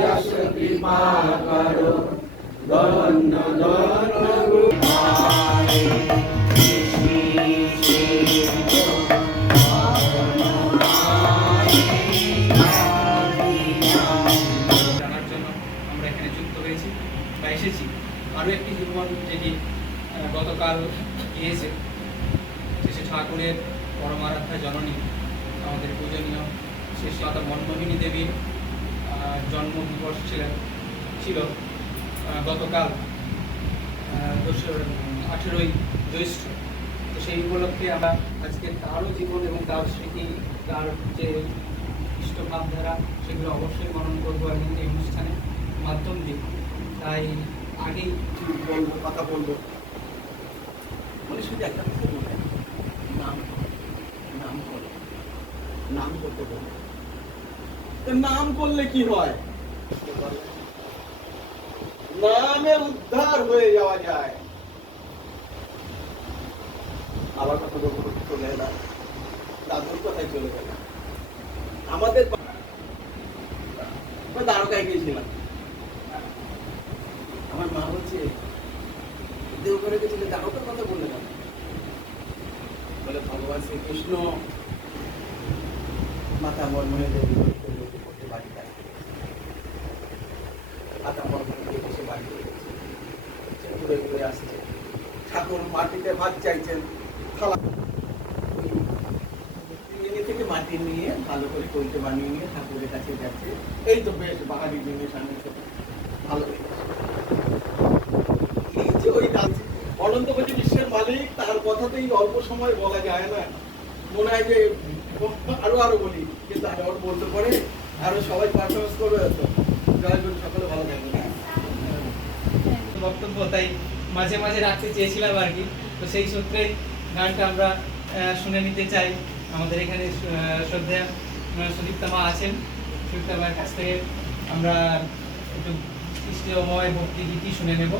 যশ কৃপা করো ধন্য ধন্য গুরুমারে জানার জন্য আমরা এখানে যুক্ত হয়েছি বা এসেছি। আরও একটি জীবন যেটি গতকাল গিয়েছে, শেষে ঠাকুরের পরমারাধ্যা জননী আমাদের পূজনীয় শেষ মাতা মনমোহিনী দেবীর জন্ম দিবস ছিল গতকাল 18ই জ্যৈষ্ঠ। তো সেই উপলক্ষে আমরা আজকে তারও জীবন এবং তার স্মৃতি, তার যে ইষ্ট ভাবধারা, সেগুলো অবশ্যই মনন করবো এবং এই অনুষ্ঠানের মাধ্যম দিয়ে। তাই আগেই বলবো, কথা বলবো, মানে শুধু একটা কথা বলবেন, নাম নাম করো, নাম করতে বলবো। নাম করলে কি হয়? নামে উদ্ধার হয়ে যাওয়া যায়। আবার কথা বলবো, চলে এলাম দাদুর কথায় চলে গেলাম। আমাদের দ্বারকায় গিয়েছিলাম, আমার মা বলছে দেওঘরে গেছিলে, দ্বারকার কথা বললে না? বলে ভগবান শ্রীকৃষ্ণ মাতা মনমোহনী দেবী বাড়িতে মাতা মনমোহনী দেবী এসে বাড়িতে ঘুরে ঘুরে আসছে। ঠাকুর মাটিতে ভাত চাইছেন, থালা থেকে মাটি নিয়ে ভালো করে কইতে বানিয়ে নিয়ে ঠাকুরের কাছে যাচ্ছে। এই তো বেশ বাহারি জিনিস আনছে, ভালো এই যে ওই অনন্তপতি বিশ্বের মালিক, তার কথাতেই অল্প সময় বলা যায় না। মনে হয় যে আরো বলি, কিন্তু আরো বলতে পারে, আরো সবাই পারফরমেন্স করবে। তো জয় গুরু, সকলে ভালো থাকবে। বক্তব্য তাই মাঝে মাঝে রাখতে চেয়েছিলাম আর কি। তো সেই সূত্রে গানটা আমরা শুনে নিতে চাই। আমাদের এখানে শ্রদ্ধেয় সুদীপ্তা মা আছেন, সুদীপ্তা মায়ের কাছ থেকে আমরা একটু কৃষ্ণময় ভক্তি গীতি শুনে নেব,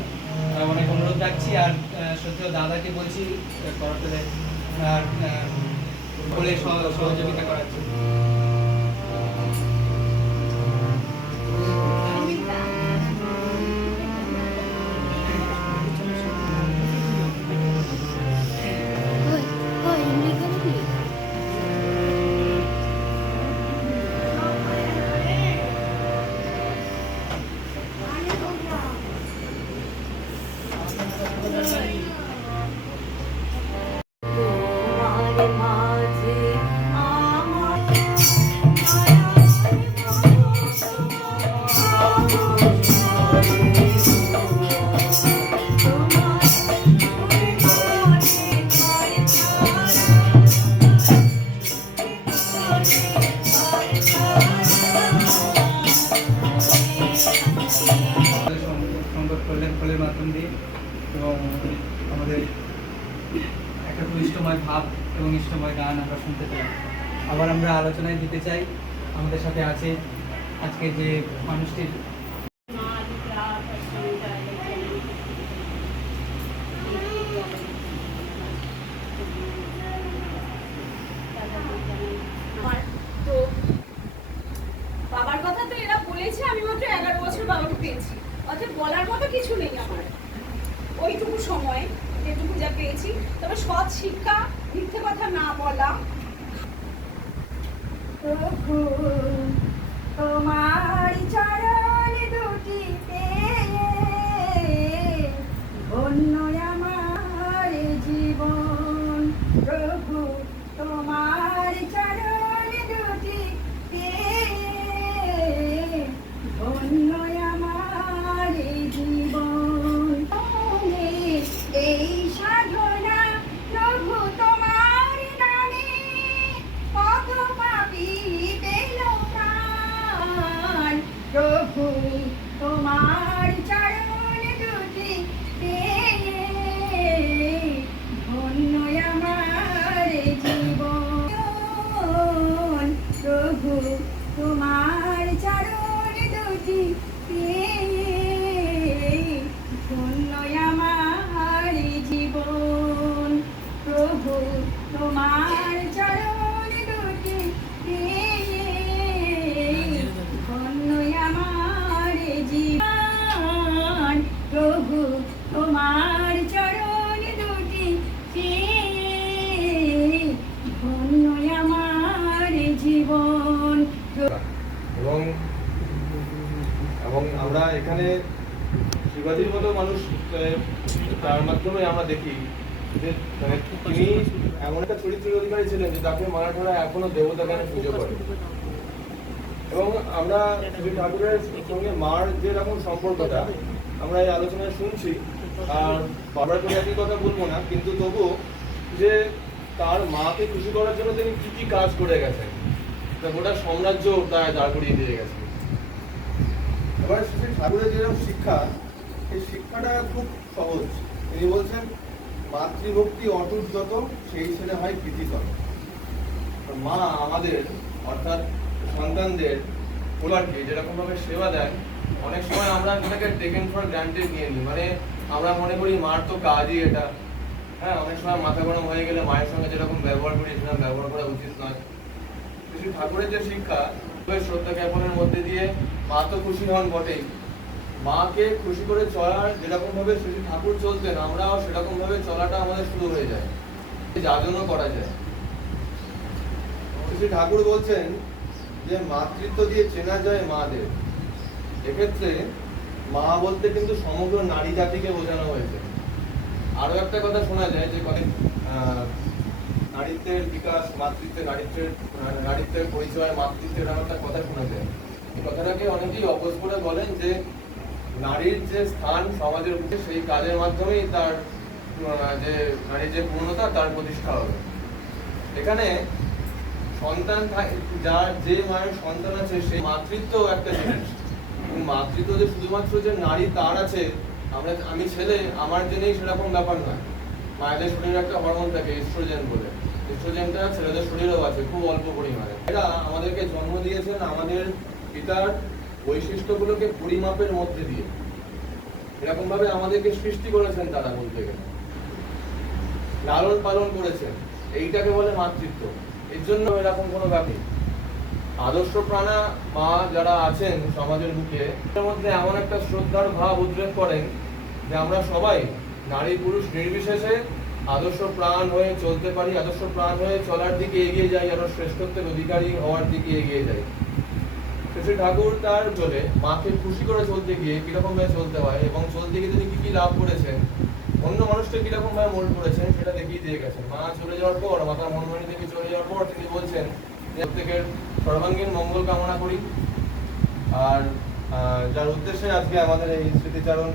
অনেক অনুরোধ রাখছি। আর শ্রদ্ধেয় দাদাকে বলছি করাতে আর বলে সহযোগিতা করার জন্য। ফলের মাধ্যম দিয়ে এবং আমাদের একটা ইষ্টময় ভাব এবং ইষ্টময় গান আমরা শুনতে চাই। আবার আমরা আলোচনায় দিতে চাই, আমাদের সাথে আছে আজকে যে মানুষটির তো বাবার কথা তো এরা বলেছে। আমি মাত্র 11 বছর বাবাকে পেয়েছি, অর্থাৎ বলার মতো কিছু নেই আমার ওইটুকু সময় যেটুকু যা পেয়েছি। তবে সৎ শিক্ষা, মিথ্যে কথা না বলা। তোমার চরণ দুটি পেয়ে অন্য আমার জীবন। প্রভু তোমার চরণ দুটি পেয়ে অন্য আমার জীবন। এই সাধনা প্রভু তোমার নামে কত পাপী পেল প্রাণ। এবং আমরা এখানে শিবাজির মতো মানুষ তার মাধ্যমে আমরা দেখি যে মানে তিনি এমন একটা চরিত্রের অধিকারী ছিলেন যে তাকে মারাঠারা এখনো দেবতা জ্ঞানে পুজো করে। এবং আমরা শ্রী ঠাকুরের সঙ্গে মার যে রকম সম্পর্কটা আমরা এই আলোচনায় শুনছি, আর বাবার করে একই কথা বলবো না, কিন্তু তবুও যে তার মাকে খুশি করার জন্য তিনি কি কি কাজ করে গেছেন, গোটা সাম্রাজ্য প্রায় দাঁড় করিয়ে দিয়ে গেছে। এবার শ্রী ঠাকুরের যেরকম শিক্ষা, এই শিক্ষাটা খুব সহজ। তিনি বলছেন মাতৃভক্তি অটুট যত সেই ছেলে হয় কৃতিতর। মা আমাদের অর্থাৎ সন্তানদের পরিবারকে যেরকম ভাবে সেবা দেয়, অনেক সময় আমরা সেটাকে টেকেন ফর গ্রান্টেড নিয়ে নিই। মানে আমরা মনে করি মার তো কাজই এটা, হ্যাঁ, অনেক সময় মাথা গরম হয়ে গেলে মায়ের সঙ্গে যেরকম ব্যবহার করি সেরকম ব্যবহার করা উচিত নয়। শ্রী ঠাকুরের যে শিক্ষা, শ্রদ্ধা জ্ঞাপনের মধ্যে দিয়ে মা তো খুশি হন বটেই, মাকে খুশি করে চলার যেরকম ভাবে শ্রী ঠাকুর চলতেন, আমরাও সেরকম ভাবে চলাটা আমাদের শুরু হয়ে যায়, যার জন্য করা যায়। শ্রী ঠাকুর বলছেন যে মাতৃত্ব দিয়ে চেনা যায় মাদের। এক্ষেত্রে মা বলতে কিন্তু সমগ্র নারী জাতিকে বোঝানো হয়েছে। আরো একটা কথা শোনা যায় যে নারীত্বের বিকাশ, নারীত্বের পরিচয়, মাতৃত্বের একটা কথা শোনা যায়। এই কথাটাকে অনেকেই অপোজ করে বলেন যে নারীর যে স্থান সমাজের মধ্যে, সেই কাজের মাধ্যমেই তার যে নারীর যে পূর্ণতা তার প্রতিষ্ঠা হবে। এখানে সন্তান যার যে মায়ের সন্তান আছে সেই মাতৃত্ব একটা জিনিস। মাতৃত্ব যে শুধুমাত্র যে নারী তার আছে, আমি ছেলে আমার যে নেই সেরকম ব্যাপার নয়। মায়েদের শরীরে একটা হরমোন থাকে এস্ট্রোজেন বলে, এস্ট্রোজেনটা ছেলেদের শরীরেও আছে খুব অল্প পরিমাণে। এরা আমাদেরকে জন্ম দিয়েছেন আমাদের পিতার বৈশিষ্ট্যগুলোকে পরিমাপের মধ্যে দিয়ে, এরকম ভাবে আমাদেরকে সৃষ্টি করেছেন তারা, বলতে গেলে লালন পালন করেছেন, এইটাকে বলে মাতৃত্ব। এর জন্য এরকম কোনো ব্যাপার। আদর্শ প্রাণা মা যারা আছেন সমাজের বুকে, এর মধ্যে এমন একটা শ্রদ্ধার ভাব উদ্রেক করেন যে আমরা সবাই নারী পুরুষ নির্বিশেষে আদর্শ প্রাণ হয়ে চলতে পারি, আদর্শ প্রাণ হয়ে চলার দিকে এগিয়ে যাই, আরো শ্রেষ্ঠত্বের অধিকারী হওয়ার দিকে এগিয়ে যাই। শ্রী ঠাকুর তার চলে মাকে খুশি করে চলতে গিয়ে কিরকম ভাবে চলতে হয় এবং চলতে গিয়ে তিনি কি কি লাভ করেছেন, অন্য মানুষকে কিরকম ভাবে মোল্ড করেছেন, সেটা দেখিয়ে দিয়ে গেছেন। মা চলে যাওয়ার পর, মাতার মনমণি থেকে চলে যাওয়ার পর তিনি বলছেন প্রত্যেকের সর্বাঙ্গীন মঙ্গল কামনা করি। আর যার উদ্দেশ্যে আজকে আমাদের এই স্মৃতিচারণ,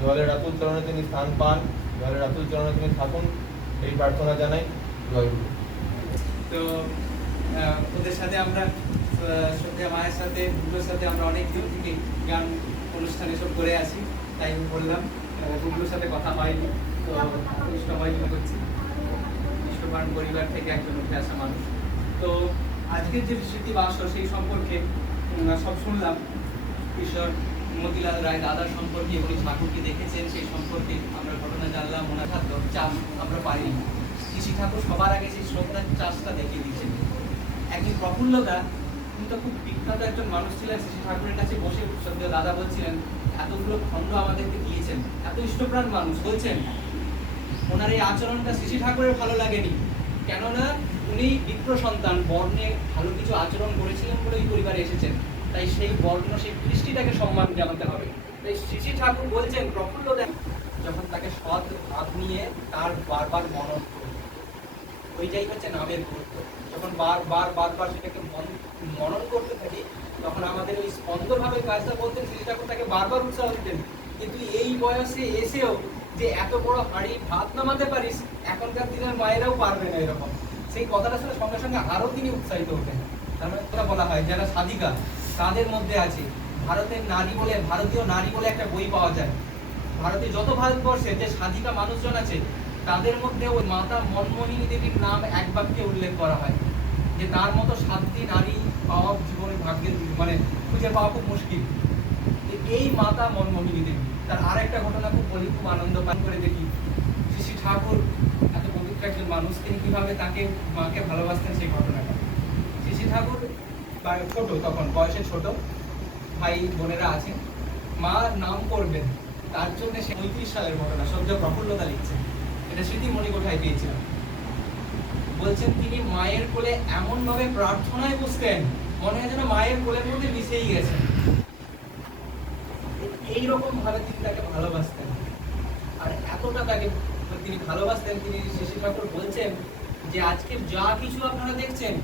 জলের রাতুল চরণে তিনি স্থান পান, জলের রাতুল চরণে তিনি থাকুন, এই প্রার্থনা জানাই। জয়গুরু। তো ওদের সাথে আমরা শ্রদ্ধা মায়ের সাথে, গুরুর সাথে আমরা অনেক দিন থেকে গান অনুষ্ঠান এসব করে আছি, তাই আমি বললাম। গুরুর সাথে কথা হয়নি, তো সবাই মনে করছি বিশ্ববান পরিবার থেকে একজন উঠে আসা মানুষ। তো আজকের যে স্মৃতি বাসর সেই সম্পর্কে সব শুনলাম। ঈশ্বর মতিলাল রায় দাদার সম্পর্কে, উনি ঠাকুরকে দেখেছেন সেই সম্পর্কে আমরা ঘটনা জানলাম। ওনার খাদ্য চাষ আমরা পারিনি, শ্রী ঠাকুর সবার আগে সেই শ্রদ্ধার চাষটা দেখিয়ে দিচ্ছেন। একদিন প্রফুল্লদা, উনি তো খুব বিখ্যাত একজন মানুষ ছিলেন, শ্রী ঠাকুরের কাছে বসে শ্রদ্ধেয় দাদা বলছিলেন এতগুলো খণ্ড আমাদেরকে দিয়েছেন, এত ইষ্টপ্রাণ মানুষ, বলছেন ওনার এই আচরণটা শ্রী ঠাকুরের ভালো লাগেনি, কেননা উনি বিপ্র সন্তান, বর্ণে ভালো কিছু আচরণ করেছিলেন বলে এই পরিবারে এসেছেন, তাই সেই বর্ণ, সেই কৃষ্টিটাকে সম্মান জানাতে হবে। তাই শ্রী ঠাকুর বলছেন প্রফুল্লদা যখন তাকে সৎ ভাব নিয়ে তার বারবার মনন করবে, ওইটাই হচ্ছে নামের গুরুত্ব। যখন বারবার সেটাকে মনন করতে থাকি, তখন আমাদের ওই স্পন্দভাবে কাজটা বলতেন শ্রী ঠাকুর, তাকে বারবার উৎসাহ দিতেন। কিন্তু এই বয়সে এসেও যে এত বড় হাঁড়ি ভাত নামাতে পারিস, এখনকার দিনের মায়েরাও পারবে না এরকম, সেই কথাটা শুনে সঙ্গে সঙ্গে আরো তিনি উৎসাহিত হতেন। তার মানে কথা বলা হয় যারা সাধিকা তাদের মধ্যে আছে। ভারতের নারী বলে, ভারতীয় নারী বলে একটা বই পাওয়া যায়। ভারতে যত ভারতবর্ষে যে সাধিকা মানুষজন আছে, তাদের মধ্যে ওই মাতা মনমোহিনী দেবীর নাম এক বাক্যে উল্লেখ করা হয়, যে তার মতো সাধ্বী নারী পাওয়া জীবনের ভাগ্যের, মানে খুঁজে পাওয়া খুব মুশকিল। এই মাতা মনমোহিনী দেবী। তার আর একটা ঘটনা খুব বলি, খুব আনন্দ পান করে দেখি, শ্রী ঠাকুর এত পবিত্র একজন মানুষ, তিনি কিভাবে তাকে মাকে ভালোবাসতেন সেই ঘটনাটা। শ্রী ঠাকুর ছোট, তখন বয়সে ছোট, ভাই বোনেরা আছেন, মা নাম করবেন, তার জন্য সে 35 সালের ঘটনা, সদ্য প্রফুল্লতা লিখছেন, এটা স্মৃতিমণি কোঠায় পেয়েছিলাম। বলছেন তিনি মায়ের কোলে এমন ভাবে প্রার্থনায় বসতেন, মনে হয় যেন মায়ের কোলের মধ্যে মিশেই গেছেন। রকম ভাবে তিনি তাকে ভালোবাসতেন, আর এতটা তাকে তিনি ভালোবাসতেন, তিনি শ্রী ঠাকুর বলছেন যে আজকের যা কিছু আপনারা দেখছেন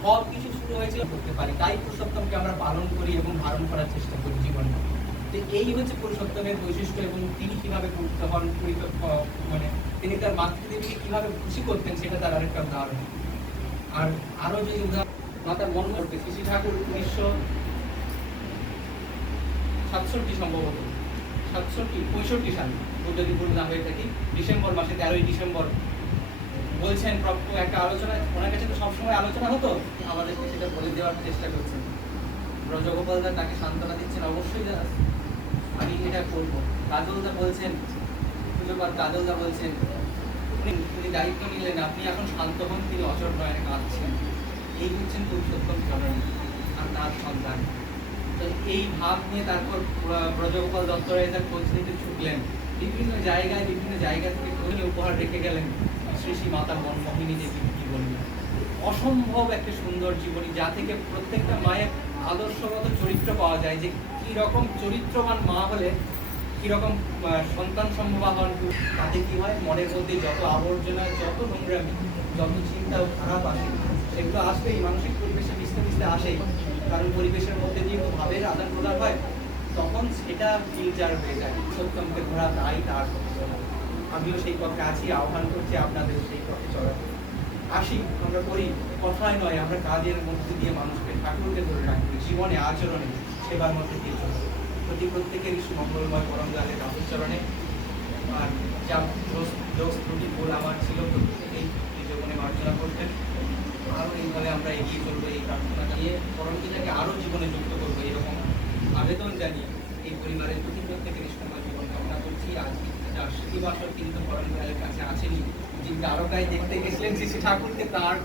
সব কিছু শুরু হয়েছিল করতে পারি, তাই পুরুষোত্তমকে আমরা পালন করি এবং ধারণ করার চেষ্টা করি জীবনে। তো এই হচ্ছে পুরুষোত্তমের বৈশিষ্ট্য, এবং তিনি কিভাবে হন মানে তিনি তার মাতৃদেবীকে কিভাবে খুশি করতেন সেটা তার আরেকটা উদাহরণ। আর আরো যে উদাহরণ মাতার মন করতে শ্রী ঠাকুর 1967 সম্ভবত 65 সালে যদি ভুল না হয়ে থাকি, ডিসেম্বর মাসে 13ই ডিসেম্বর বলছেন একটা আলোচনা, ওনার কাছে তো সবসময় আলোচনা হতো, আমাদেরকে সেটা বলে দেওয়ার চেষ্টা করছেন। ব্রজগোপালদা তাকে সান্ত্বনা দিচ্ছেন, অবশ্যই আমি এটা করবো। কাজলদা বলছেন, পুজোপাল কাজলদা বলছেন উনি দায়িত্ব নিলেন, আপনি এখন শান্ত হন, তিনি অচর নয়নে কাঁদছেন। এই হচ্ছেন পুরুষোত্তম জননী আর তার সন্তান। তো এই ভাব নিয়ে তারপর ব্রজগোপাল দপ্তরে তার খোঁজ নিতে ছুটলেন, বিভিন্ন জায়গা থেকে খোঁজ উপহার রেখে গেলেন শ্রী শ্রী মাতা মনমোহিনী দেবী জীবনী। অসম্ভব একটা সুন্দর জীবনী, যা থেকে প্রত্যেকটা মায়ের আদর্শগত চরিত্র পাওয়া যায়, যে কি রকম চরিত্রবান মা হলে কিরকম সন্তান সম্ভবা হন। তাতে কি হয়, মনের মধ্যে যত আবর্জনা, যত নোংরামি, যত চিন্তা খারাপ আসে, সেগুলো আসবেই, মানসিক পরিবেশে মিশতে মিশতে আসেই, কারণ পরিবেশের মধ্যে দিয়ে ভাবের আদান প্রদান হয়, তখন সেটা ফিল্টার হয়ে যায়। সত্যমকে ধরা দায়ী তার। আমিও সেই পথে আছি, আহ্বান করছি আপনাদের সেই পথে চলাতে। আসি, আমরা করি, কথায় নয়, আমরা কাজের মধ্যে দিয়ে মানুষকে ঠাকুরকে ধরে রাখবো, জীবনে আচরণে সেবার মধ্যে দিয়ে চলবো। প্রত্যেকেরই সুমঙ্গলময় পরম লালের রাহুল চরণে। আর যা দোষ ত্রুটি ভুল আমার ছিল, প্রত্যেকেই জীবনে মার্জনা করতেন। আরও এইভাবে আমরা এগিয়ে চলবো, এই প্রার্থনাটা নিয়ে পরমপিতাকে আরও জীবনে যুক্ত করবো, এরকম আবেদন জানিয়ে এই পরিবারের প্রত্যেকের সুন্দর জীবন কামনা করছি। আজ যার স্মৃতিবাসক কিন্তু পরমপিতার কাছে আছেনই, যিনি দ্বারকায় দেখতে গেছিলেন শ্রী ঠাকুরকে, তার